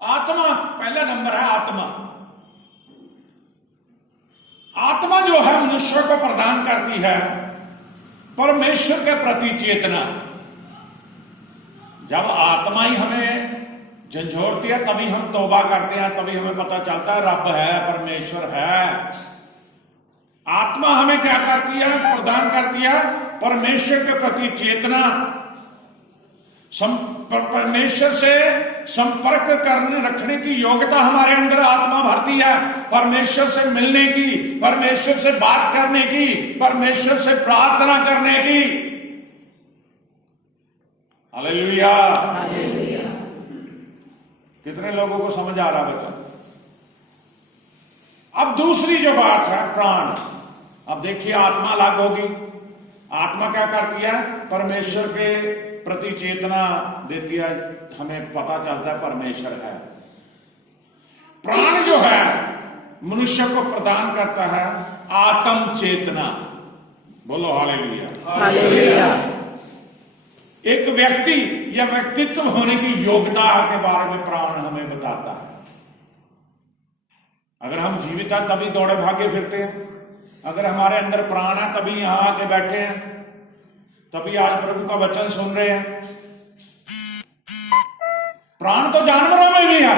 आत्मा पहला नंबर है। आत्मा, आत्मा जो है मनुष्य को प्रदान करती है परमेश्वर के प्रति चेतना। जब आत्मा ही हमें झंझोड़ती है तभी हम तौबा करते हैं, तभी हमें पता चलता है रब है, परमेश्वर है। आत्मा हमें क्या करती है? प्रदान करती है परमेश्वर के प्रति चेतना, परमेश्वर से संपर्क करने रखने की योग्यता हमारे अंदर आत्मा भरती है। परमेश्वर से मिलने की, परमेश्वर से बात करने की, परमेश्वर से प्रार्थना करने की। हालेलुया। कितने लोगों को समझ आ रहा वचन? अब दूसरी जो बात है प्राण। अब देखिए आत्मा अलग होगी। आत्मा क्या करती है? परमेश्वर के प्रति चेतना देती है, हमें पता चलता है परमेश्वर है। प्राण जो है मनुष्य को प्रदान करता है आत्म चेतना। बोलो हालेलुया। हालेलुया। एक व्यक्ति या व्यक्तित्व होने की योग्यता के बारे में प्राण हमें बताता है। अगर हम जीवित हैं तभी दौड़े भागे फिरते हैं। अगर हमारे अंदर प्राण है तभी यहां आके बैठे हैं, तभी आज प्रभु का वचन सुन रहे हैं। प्राण तो जानवरों में भी है।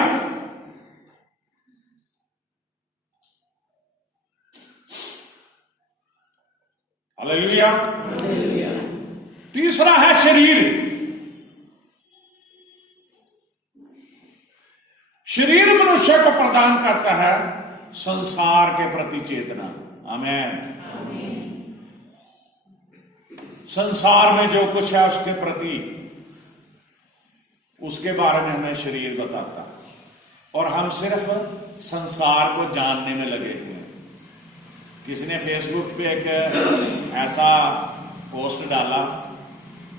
हालेलुया। तीसरा है शरीर। शरीर मनुष्य को प्रदान करता है संसार के प्रति चेतना। आमीन। संसार में जो कुछ है उसके प्रति, उसके बारे में हमें शरीर बताता है और हम सिर्फ संसार को जानने में लगे हुए हैं। किसी ने फेसबुक पे एक ऐसा पोस्ट डाला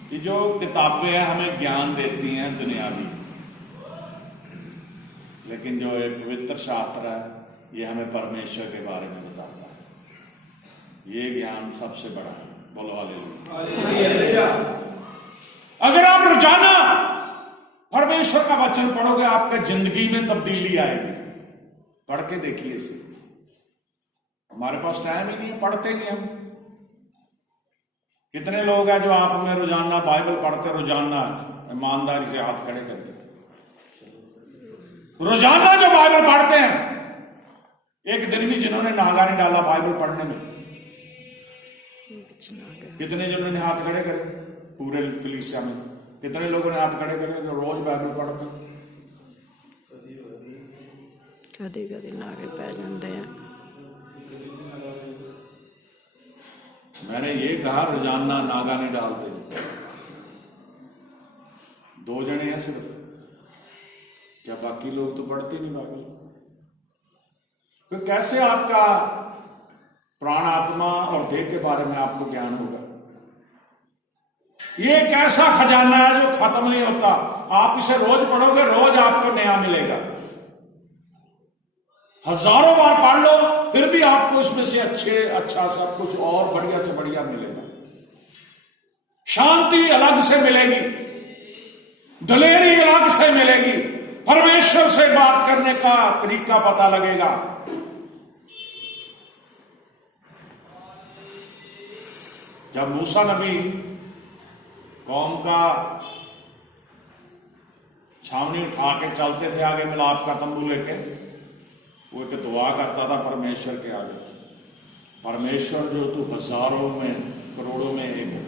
कि जो किताबें हैं हमें ज्ञान देती हैं दुनियावी, लेकिन जो एक पवित्र शास्त्र है ये हमें परमेश्वर के बारे में बताता है। ये ज्ञान सबसे बड़ा है। बोलो हालेलुया। अगर आप रोजाना परमेश्वर का वचन पढ़ोगे आपके जिंदगी में तब्दीली आएगी। पढ़ के देखिए इसे। हमारे पास टाइम ही नहीं है, पढ़ते नहीं हम। कितने लोग हैं जो आप में रोजाना बाइबल पढ़ते, रोजाना ईमानदारी से हाथ खड़े करके रोजाना जो बाइबल पढ़ते हैं, एक दिन भी जिन्होंने नागा नहीं डाला बाइबल पढ़ने में? कितने जिन्होंने हाथ खड़े करे पूरे कलीसिया में? कितने लोगों ने हाथ खड़े करे जो रोज बाइबल पढ़ते? कदी कदी नागे पै जाते हैं। मैंने ये कहा रोजाना नागा नहीं डालते। 2 जने हैं सिर्फ, क्या बाकी लोग तो पढ़ते नहीं बाइबल? तो कैसे आपका प्राण, आत्मा और देह के बारे में आपको ज्ञान होगा? ये एक ऐसा खजाना है जो खत्म नहीं होता। आप इसे रोज पढ़ोगे, रोज आपको नया मिलेगा। हजारों बार पढ़ लो फिर भी आपको इसमें से अच्छा सब कुछ और बढ़िया से बढ़िया मिलेगा। शांति अलग से मिलेगी, दलेरी अलग से मिलेगी, परमेश्वर से बात करने का तरीका पता लगेगा। जब मूसा नबी कौम का छावनी उठा के चलते थे आगे मिलाप का तंबू लेके, वो एक दुआ करता था परमेश्वर के आगे, परमेश्वर जो तू हजारों में करोड़ों में एक है,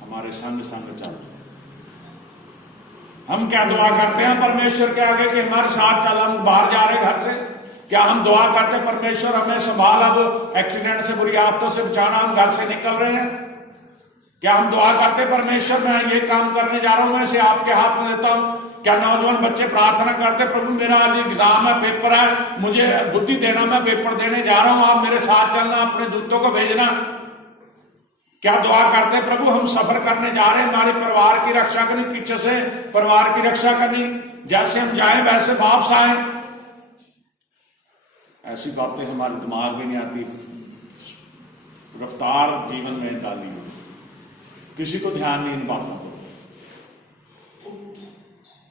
हमारे संग संग चल। हम क्या दुआ करते हैं परमेश्वर के आगे कि हमारे साथ चल? हम बाहर जा रहे घर से, क्या हम दुआ करते परमेश्वर हमें संभाल, अब एक्सीडेंट से बुरी आदतों से बचाना, हम घर से निकल रहे हैं? क्या हम दुआ करते परमेश्वर मैं ये काम करने जा रहा हूं, मैं इसे आपके हाथ में देता हूं? क्या नौजवान बच्चे प्रार्थना करते प्रभु मेरा आज एग्जाम है, पेपर है, मुझे बुद्धि देना, मैं पेपर देने जा रहा हूं, आप मेरे साथ चलना, अपने दूतों को भेजना? क्या दुआ करते प्रभु हम सफर करने जा रहे हैं, हमारे परिवार की रक्षा करनी, पीछे से परिवार की रक्षा करनी, जैसे हम जाएं वैसे वापस आए? ऐसी बातें हमारे दिमाग में नहीं आती। रफ्तार जीवन में डाली हुई, किसी को ध्यान नहीं इन बातों को।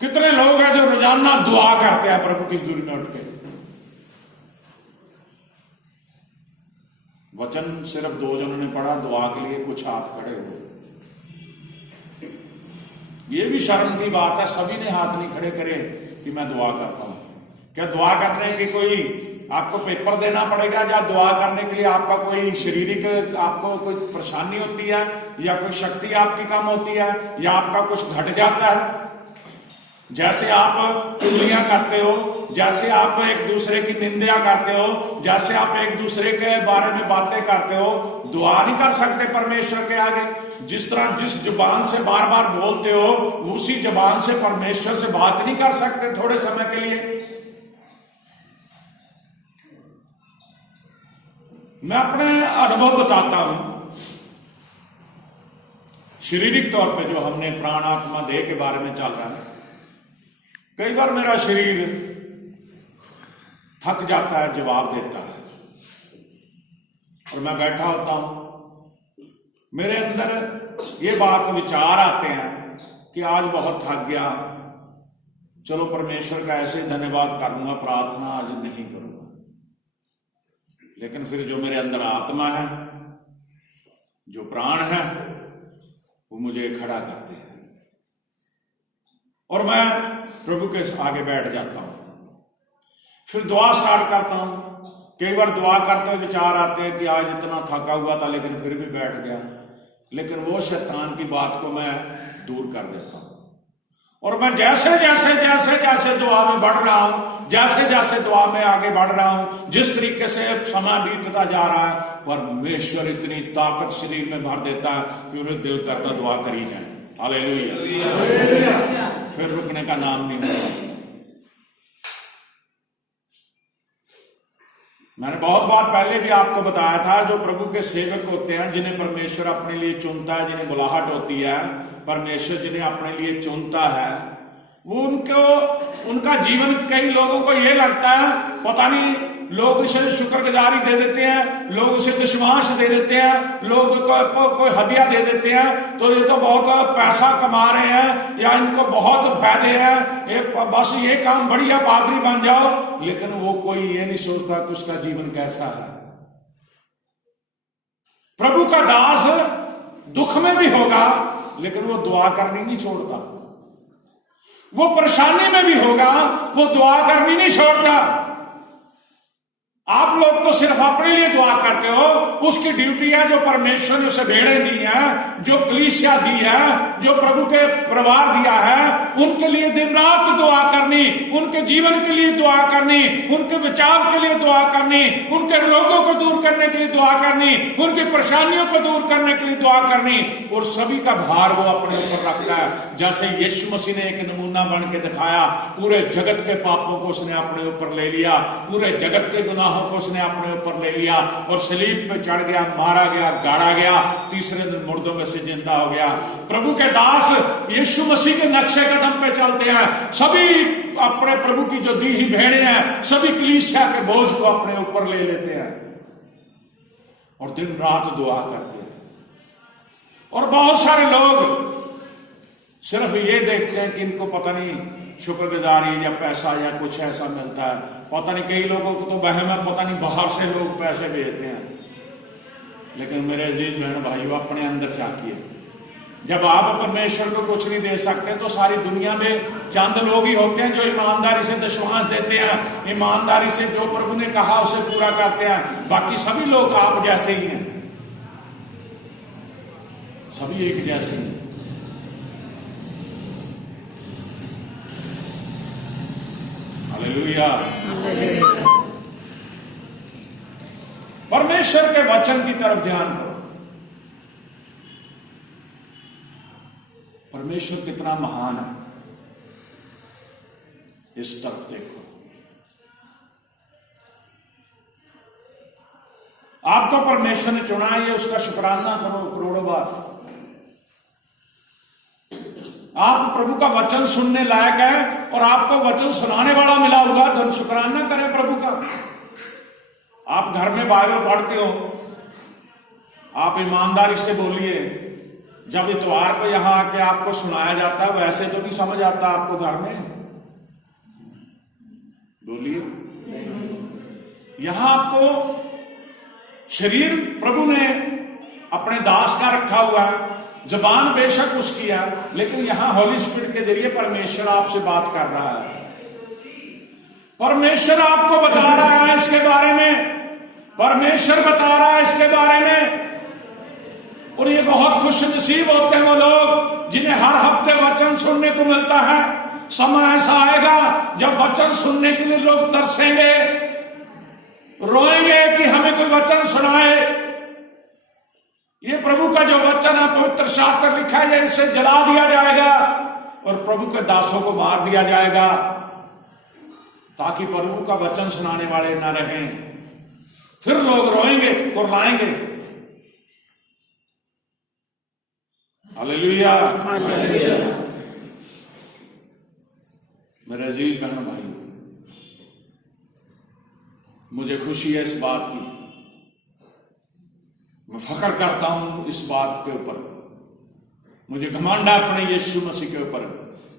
कितने लोग हैं जो रोजाना दुआ करते हैं प्रभु की हजूरी में उठ के। वचन सिर्फ 2 जनों ने पढ़ा दुआ के लिए, कुछ हाथ खड़े हुए। ये भी शर्म की बात है, सभी ने हाथ नहीं खड़े करे कि मैं दुआ करता हूं। क्या दुआ करने की कोई आपको पेपर देना पड़ेगा, या दुआ करने के लिए आपका कोई शारीरिक आपको कोई परेशानी होती है, या कोई शक्ति आपकी कम होती है, या आपका कुछ घट जाता है? जैसे आप चुगलियां करते हो, जैसे आप एक दूसरे की निंदा करते हो, जैसे आप एक दूसरे के बारे में बातें करते हो, दुआ नहीं कर सकते परमेश्वर के आगे। जिस तरह जिस जुबान से बार बार बोलते हो, उसी जुबान से परमेश्वर से बात नहीं कर सकते थोड़े समय के लिए। मैं अपने अनुभव बताता हूं। शारीरिक तौर पे जो हमने प्राण आत्मा देह के बारे में चल रहा है, कई बार मेरा शरीर थक जाता है, जवाब देता है, और मैं बैठा होता हूं, मेरे अंदर ये बात विचार आते हैं कि आज बहुत थक गया, चलो परमेश्वर का ऐसे धन्यवाद करूंगा, प्रार्थना आज नहीं करूंगा। लेकिन फिर जो मेरे अंदर आत्मा है, जो प्राण है, वो मुझे खड़ा करते हैं और मैं प्रभु के आगे बैठ जाता हूं। फिर दुआ स्टार्ट करता हूं। कई बार दुआ करते हुए विचार आते हैं कि आज इतना थका हुआ था, लेकिन फिर भी बैठ गया। लेकिन वो शैतान की बात को मैं दूर कर देता हूं, और मैं जैसे जैसे जैसे जैसे दुआ में बढ़ रहा हूं, जैसे जैसे दुआ में आगे बढ़ रहा हूं, जिस तरीके से समय बीतता जा रहा है, परमेश्वर इतनी ताकत शरीर में भर देता है कि फिर दिल करता दुआ करी जाए। हालेलुया। फिर रुकने का नाम नहीं होता। मैंने बहुत बार पहले भी आपको बताया था, जो प्रभु के सेवक होते हैं, जिन्हें परमेश्वर अपने लिए चुनता है, जिन्हें बुलाहट होती है, परमेश्वर जिन्हें अपने लिए चुनता है, वो उनका जीवन, कई लोगों को ये लगता है पता नहीं, लोग इसे शुक्रगुजारी दे देते हैं, लोग इसे दशमांश दे देते हैं, लोग कोई हदिया दे देते हैं, तो ये तो बहुत पैसा कमा रहे हैं, या इनको बहुत फायदे हैं, बस ये काम बढ़िया पादरी बन जाओ। लेकिन वो कोई ये नहीं सोचता कि उसका जीवन कैसा है। प्रभु का दास दुख में भी होगा, लेकिन वो दुआ करनी नहीं छोड़ता। वो परेशानी में भी होगा, वो दुआ करनी नहीं छोड़ता। आप लोग तो सिर्फ अपने लिए दुआ करते हो, उसकी ड्यूटी है जो परमेश्वर ने उसे भेड़ें दी हैं, जो कलीसिया दी है, जो प्रभु के परिवार दिया है, उनके लिए दिन रात दुआ करनी, उनके जीवन के लिए दुआ करनी, उनके बचाव के लिए दुआ करनी, उनके रोगों को दूर करने के लिए दुआ करनी, उनकी परेशानियों को दूर करने के लिए दुआ करनी, और सभी का भार वो अपने ऊपर रखता है। जैसे यीशु मसीह ने एक नमूना बन के दिखाया, पूरे जगत के पापों को उसने अपने ऊपर ले लिया, पूरे जगत के गुनाहों को उसने अपने ऊपर ले लिया, और सलीब पे चढ़ गया, मारा गया, गाड़ा गया, तीसरे दिन मुर्दों में से जिंदा हो गया। प्रभु के दास यीशु मसीह के नक्शे कदम पे चलते हैं। सभी अपने प्रभु की जो दी ही भेड़ें हैं, सभी कलीसिया के बोझ को अपने ऊपर ले लेते हैं और दिन रात दुआ करते हैं। और बहुत सारे लोग सिर्फ ये देखते हैं कि इनको पता नहीं शुक्रगुजारी या पैसा या कुछ ऐसा मिलता है। पता नहीं, कई लोगों को तो वहम है, पता नहीं बाहर से लोग पैसे भेजते हैं। लेकिन मेरे अजीज बहन भाइयों, अपने अंदर झांकिए। जब आप परमेश्वर को कुछ नहीं दे सकते, तो सारी दुनिया में चंद लोग ही होते हैं जो ईमानदारी से दशमांश देते हैं, ईमानदारी से जो प्रभु ने कहा उसे पूरा करते हैं। बाकी सभी लोग आप जैसे ही हैं, सभी एक जैसे ही। हालेलुया। परमेश्वर के वचन की तरफ ध्यान करो। परमेश्वर कितना महान है, इस तरफ देखो। आपको परमेश्वर ने चुना है, उसका शुक्राना करो करोड़ों बार। आप प्रभु का वचन सुनने लायक है, और आपको वचन सुनाने वाला मिला हुआ, तो शुक्राना करें प्रभु का। आप घर में बाइबल पढ़ते हो, आप ईमानदारी से बोलिए, जब इतवार को यहां आके आपको सुनाया जाता है वैसे तो नहीं समझ आता आपको घर में? बोलिए। यहां आपको शरीर प्रभु ने अपने दास का रखा हुआ है, जबान बेशक उसकी है, लेकिन यहां होली स्पिरिट के जरिए परमेश्वर आपसे बात कर रहा है। परमेश्वर आपको बता रहा है इसके बारे में, परमेश्वर बता रहा है इसके बारे में। और ये बहुत खुश नसीब होते हैं वो लोग जिन्हें हर हफ्ते वचन सुनने को मिलता है। समय ऐसा आएगा जब वचन सुनने के लिए लोग तरसेंगे, रोएंगे कि हमें कोई वचन सुनाए। ये प्रभु का जो वचन है पवित्र शास्त्र लिखा है, इसे जला दिया जाएगा और प्रभु के दासों को मार दिया जाएगा, ताकि प्रभु का वचन सुनाने वाले न रहें। फिर लोग रोएंगे, कुर्लाएंगे। हालेलुया। मेरे अजीज बहनों भाइयों, मुझे खुशी है इस बात की, मैं फख्र करता हूं इस बात के ऊपर, मुझे घमंड है अपने यीशु मसीह के ऊपर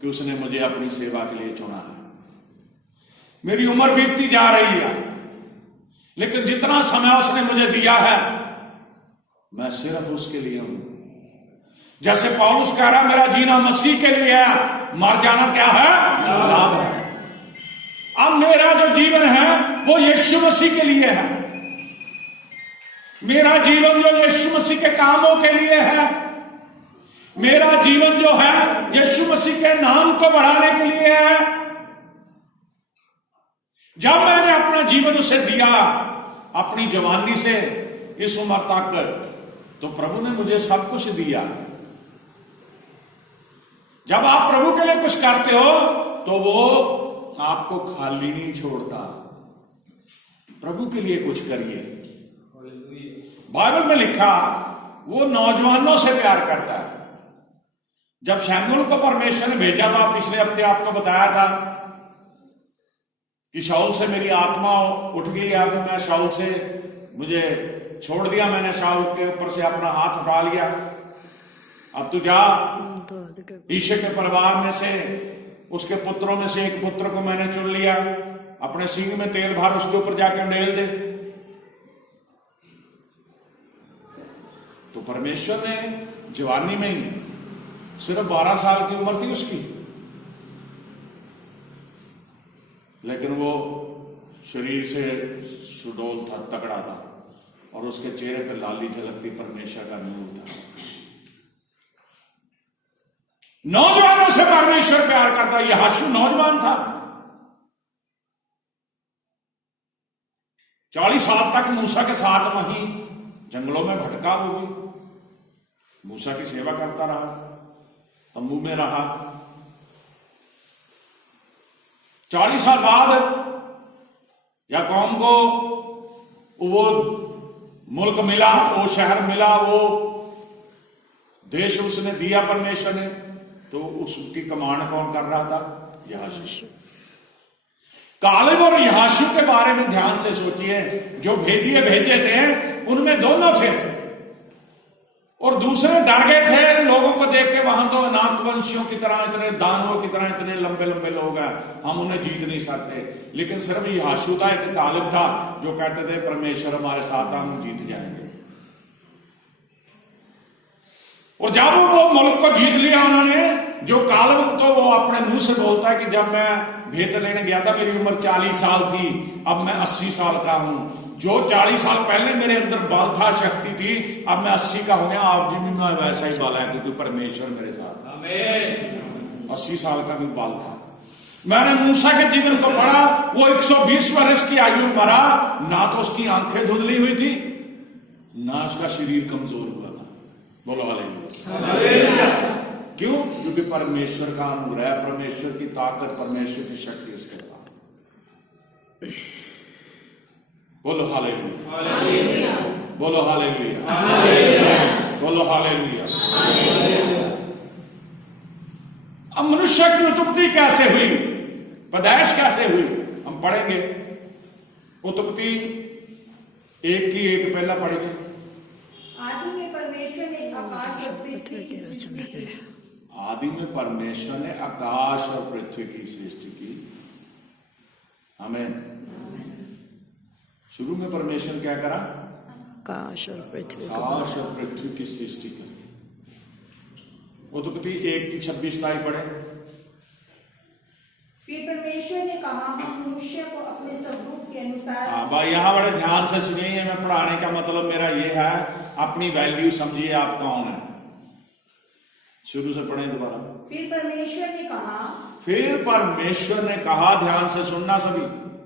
कि उसने मुझे अपनी सेवा के लिए चुना है। मेरी उम्र बीतती जा रही है, लेकिन जितना समय उसने मुझे दिया है मैं सिर्फ उसके लिए हूं। जैसे पौलुस कह रहा मेरा जीना मसीह के लिए है, मर जाना क्या है? लाभ है। अब मेरा जो जीवन है वो यीशु मसीह के लिए है। मेरा जीवन जो यीशु मसीह के कामों के लिए है, मेरा जीवन जो है यीशु मसीह के नाम को बढ़ाने के लिए है। जब मैंने अपना जीवन उसे दिया अपनी जवानी से इस उम्र तक, तो प्रभु ने मुझे सब कुछ दिया। जब आप प्रभु के लिए कुछ करते हो तो वो आपको खाली नहीं छोड़ता। प्रभु के लिए कुछ करिए। बाइबल में लिखा वो नौजवानों से प्यार करता है। जब शमूएल को परमेश्वर ने भेजा था, पिछले हफ्ते आपको बताया था कि शाऊल से मेरी आत्मा उठ गई, अब मैं शाऊल से, मुझे छोड़ दिया, मैंने शाऊल के ऊपर से अपना हाथ उठा लिया। अब तू जा, ईशे के परिवार में से, उसके पुत्रों में से एक पुत्र को मैंने चुन लिया, अपने सींग में तेल भर उसके ऊपर जाकर डेल दे। तो परमेश्वर ने जवानी में ही, सिर्फ 12 साल की उम्र थी उसकी, लेकिन वो शरीर से सुडौल था, तगड़ा था, और उसके चेहरे पर लाली झलकती परमेश्वर का नूर था। नौजवानों से परमेश्वर प्यार करता। यहोशू नौजवान था, 40 साल तक मूसा के साथ वहीं जंगलों में भटका। वो भी मूसा की सेवा करता रहा, तंबू में रहा। 40 साल बाद या कौम को वो मुल्क मिला, वो शहर मिला, वो देश उसने दिया परमेश्वर ने, तो उसकी कमान कौन कर रहा था? यहोशू। कालेब और यहोशू के बारे में ध्यान से सोचिए। जो भेदिए भेजे थे उनमें दोनों थे, और दूसरे डर गए थे लोगों को देख के, वहां तो नागवंशियों की तरह, इतने दानवों की तरह इतने लंबे लंबे लोग हैं, हम उन्हें जीत नहीं सकते। लेकिन सिर्फ यहोशू था, एक कालेब था जो कहते थे परमेश्वर हमारे साथ, हम जीत जाएंगे। और जब वो मुल्क को जीत लिया उन्होंने, जो कालेब तो वो अपने मुंह से बोलता है कि जब मैं भेंट लेने गया था मेरी उम्र 40 साल थी, अब मैं 80 साल का हूं। जो 40 साल पहले मेरे अंदर बल था, शक्ति थी, अब मैं 80 का हो गया। आप जी में वैसा ही बल है, क्योंकि परमेश्वर मेरे साथ। आमीन। 80 साल का भी बल था। मैंने मूसा के जीवन को पढ़ा, वो 120 वर्ष की आयु में मरा, ना तो उसकी आंखें धुंधली हुई थी, ना उसका शरीर कमजोर हुआ था। बोलो हालेलुया। क्यों? क्योंकि परमेश्वर का अनुग्रह, परमेश्वर की ताकत, परमेश्वर की शक्ति उसके साथ। बोलो हालेलुया। बोलो हालेलुया। बोलो हालेलुया। अब मनुष्य की उत्पत्ति कैसे हुई, पैदाइश कैसे हुई, हम पढ़ेंगे। उत्पत्ति 1 की 1 पहला पढ़ेंगे। आदि में परमेश्वर परमेश्वर ने आकाश और पृथ्वी की सृष्टि की। आदि में परमेश्वर ने आकाश और पृथ्वी की सृष्टि की। आमीन। शुरू में परमेश्वर क्या करा? आकाश और पृथ्वी को आकाश और पृथ्वी की सृष्टि करी। उत्पत्ति 1:26 पढ़े। फिर परमेश्वर ने कहा, हम मनुष्य को अपने स्वरूप के अनुसार। हाँ भाई, यहाँ बड़े ध्यान से सुनिए। मैं पढ़ाने का मतलब मेरा ये है, अपनी वैल्यू समझिए आप कौन है। शुरू से पढ़े दोबारा। फिर परमेश्वर ने कहा, फिर परमेश्वर ने कहा, ध्यान से सुनना सभी,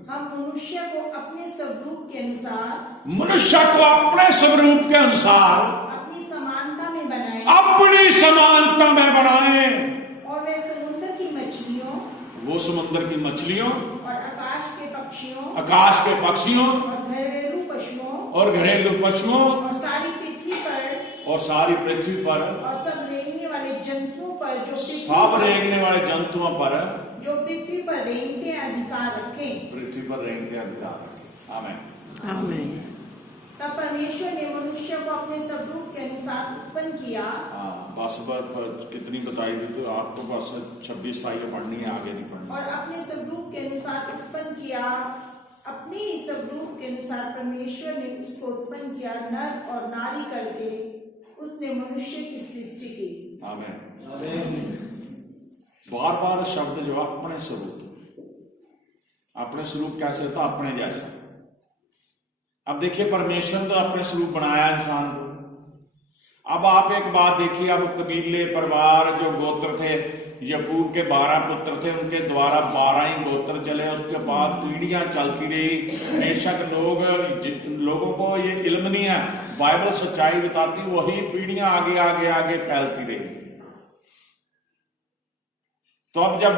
हम मनुष्य को अपने स्वरूप के अनुसार, मनुष्य को अपने स्वरूप के अनुसार अपनी समानता में बनाए, अपनी समानता में बनाए, और वे समुद्र की मछलियों, वो समुद्र की मछलियों और आकाश के पक्षियों, आकाश के पक्षियों और घरेलू पशुओं, और घरेलू पशुओं और सारी पृथ्वी पर, और सारी पृथ्वी पर, और सब रेंगने वाले जंतुओं पर, सब रेंगने वाले जंतुओं पर, जो पृथ्वी पर रेंगते अधिकार रखें। पृथ्वी पर रेंगते अधिकार रखें। आमीन। आमीन। तब परमेश्वर ने मनुष्य को अपने स्वरूप के अनुसार उत्पन्न किया। हाँ, बस कितनी बताई थी, तो आपको बस 26 तारीख पढ़नी है, आगे नहीं पढ़नी। और अपने स्वरूप के अनुसार उत्पन्न किया, अपने ही स्वरूप के अनुसार परमेश्वर ने उसको उत्पन्न किया, नर और नारी करके उसने मनुष्य की सृष्टि की। आमीन। बार बार शब्द जो अपने स्वरूप, अपने स्वरूप कैसे होता? अपने जैसा। अब देखिए, परमेश्वर तो अपने स्वरूप बनाया इंसान को। अब आप एक बात देखिए, अब कबीले, परिवार, जो गोत्र थे, यकूब के 12 पुत्र थे, उनके द्वारा 12 ही गोत्र चले। उसके बाद पीढ़ियां चलती रही। बेशक लोगों को ये इल्म नहीं है, बाइबल सच्चाई बताती, वही पीढ़ियां आगे आगे आगे फैलती रही। तो अब जब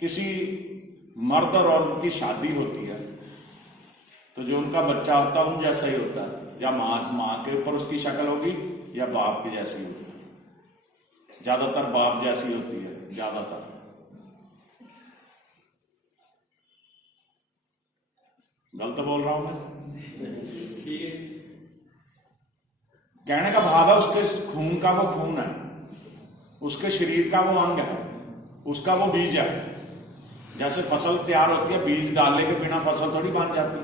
किसी मर्द और औरत की शादी होती है, तो जो उनका बच्चा होता है उन जैसा ही होता है। या माँ के ऊपर उसकी शक्ल होगी, या बाप की जैसी होगी। ज्यादातर बाप जैसी होती है, ज्यादातर। गलत बोल रहा हूं मैं? कहने का भाव है, उसके खून का वो खून है, उसके शरीर का वो अंग है, उसका वो बीज है। जैसे फसल तैयार होती है, बीज डालने के बिना फसल थोड़ी बन जाती।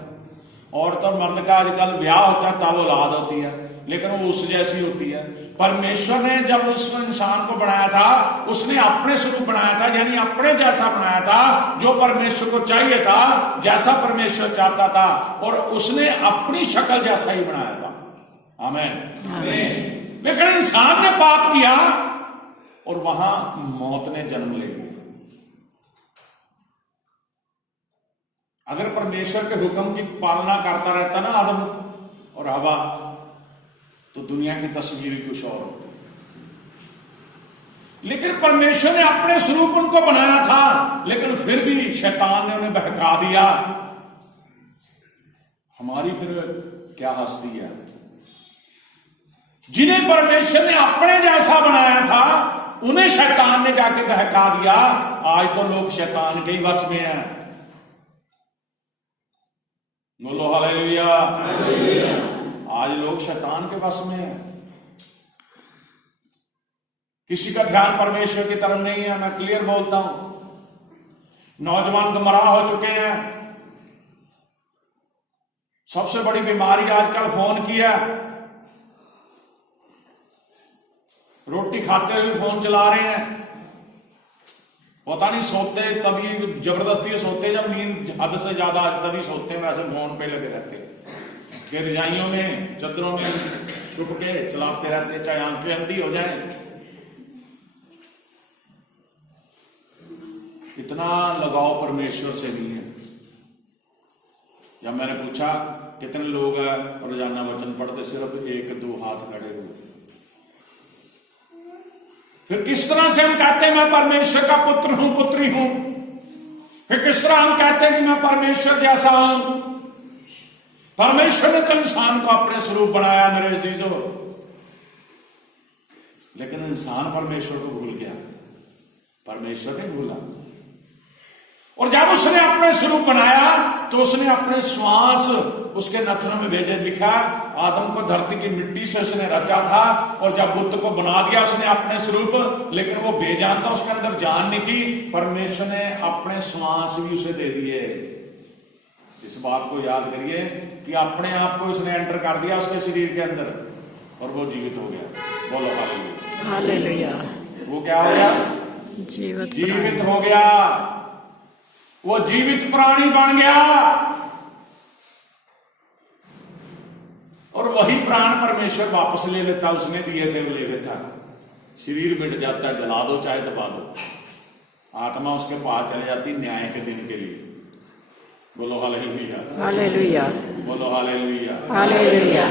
औरत और मर्द का आजकल ब्याह होता है, तब औलाद होती है, लेकिन वो उस जैसी होती है। परमेश्वर ने जब उस इंसान को बनाया था, उसने अपने स्वरूप बनाया था, यानी अपने जैसा बनाया था, जो परमेश्वर को चाहिए था, जैसा परमेश्वर चाहता था, और उसने अपनी शक्ल जैसा ही बनाया था। आमीन। लेकिन इंसान ने पाप किया और वहां मौत ने जन्म ले लिया। अगर परमेश्वर के हुक्म की पालना करता रहता ना आदम और हवा, तो दुनिया की तस्वीर कुछ और होती। लेकिन परमेश्वर ने अपने स्वरूप उनको बनाया था, लेकिन फिर भी शैतान ने उन्हें बहका दिया। हमारी फिर क्या हस्ती है? जिन्हें परमेश्वर ने अपने जैसा बनाया था, उन्हें शैतान ने जाके बहका दिया। आज तो लोग शैतान के ही वश में हैं। बोलो हालेलुया। आज लोग शैतान के वश में हैं। किसी का ध्यान परमेश्वर की तरफ नहीं है। मैं क्लियर बोलता हूं, नौजवान गुमराह हो चुके हैं। सबसे बड़ी बीमारी आजकल फोन की है। रोटी खाते हुए फोन चला रहे हैं, पता नहीं सोते तभी जबरदस्ती सोते, जब नींद हद से ज्यादा तभी सोते हैं, वैसे फोन पे लगे रहते हैं। कि रजाइयों में, चदरों में छुप के चलाते रहते, चाहे आंखें अंधी हो जाए। इतना लगाव परमेश्वर से नहीं है। जब मैंने पूछा कितने लोग हैं रोजाना वचन पढ़ते, सिर्फ 1-2 हाथ खड़े हुए। फिर किस तरह से हम कहते हैं मैं परमेश्वर का पुत्र हूं, पुत्री हूं? फिर किस तरह हम कहते हैं कि मैं परमेश्वर जैसा हूं? परमेश्वर ने तो इंसान को अपने स्वरूप बनाया मेरे अजीजों, लेकिन इंसान परमेश्वर को भूल गया। परमेश्वर ने भूला। और जब उसने अपने स्वरूप बनाया तो उसने अपने श्वास उसके नथनों में भेजे। लिखा आदम को धरती की मिट्टी से उसने रचा था और जब बुद्ध को बना दिया उसने अपने स्वरूप, लेकिन वो बेजान था, उसके अंदर जान नहीं थी। परमेश्वर ने अपने श्वास भी उसे दे दिए। इस बात को याद करिए कि अपने आप को उसने एंटर कर दिया उसके शरीर के अंदर और वो जीवित हो गया। बोलो हालेलुया। हालेलुया। वो क्या हो गया? जीवित हो गया। वो जीवित प्राणी बन गया और वही प्राण परमेश्वर वापस ले लेता। उसने दिए थे वो ले लेता। शरीर मिट जाता है, जला दो चाहे दबा दो, आत्मा उसके पास चले जाती न्याय के दिन के लिए। बोलो हालेलुया। हालेलुया। बोलो हालेलुया। हालेलुया।